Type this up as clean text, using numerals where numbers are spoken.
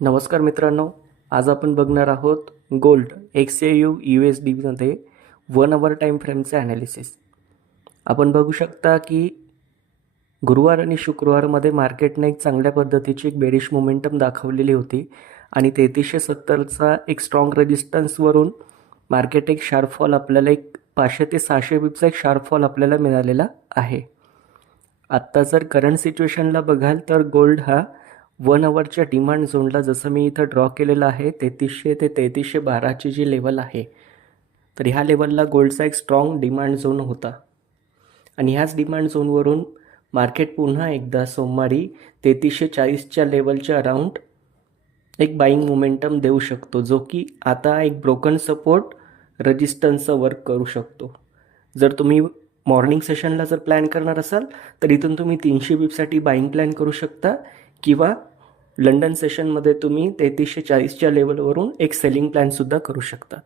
नमस्कार मित्रांनो, आज आपण बघणार आहोत गोल्ड XAU USDमध्ये 1 आवर टाईम फ्रेमचे ॲनालिसिस. आपण बघू शकता की गुरुवार आणि शुक्रवारमध्ये मार्केटने एक चांगल्या पद्धतीची एक बेरिश मोमेंटम दाखवलेली होती आणि 3370चा एक स्ट्रॉंग रेजिस्टन्सवरून मार्केट एक शार्प फॉल आपल्याला एक 500 ते 600 बिप्सचा एक शार्प फॉल आपल्याला मिळालेला आहे. आत्ता जर करंट सिच्युएशनला बघाल तर गोल्ड हा 1 आवरच्या डिमांड झोनला, जसं मी इथं ड्रॉ केलेलं आहे 3300 ते 3312ची जी लेवल आहे, तर ह्या लेवलला गोल्डचा एक स्ट्रॉंग डिमांड झोन होता आणि ह्याच डिमांड झोनवरून मार्केट पुन्हा एकदा सोमवारी 3340च्या लेवलच्या अराउंड एक बाईंग मोमेंटम देऊ शकतो, जो की आता एक ब्रोकन सपोर्ट रेजिस्टन्सचा वर्क करू शकतो. जर तुम्ही मॉर्निंग सेशनला जर प्लॅन करणार असाल तर इथून तुम्ही 300 बिप्ससाठी बाईंग प्लॅन करू शकता किंवा लंडन सेशनमध्ये तुम्ही 3340च्या लेवलवरून एक सेलिंग प्लॅनसुद्धा करू शकता.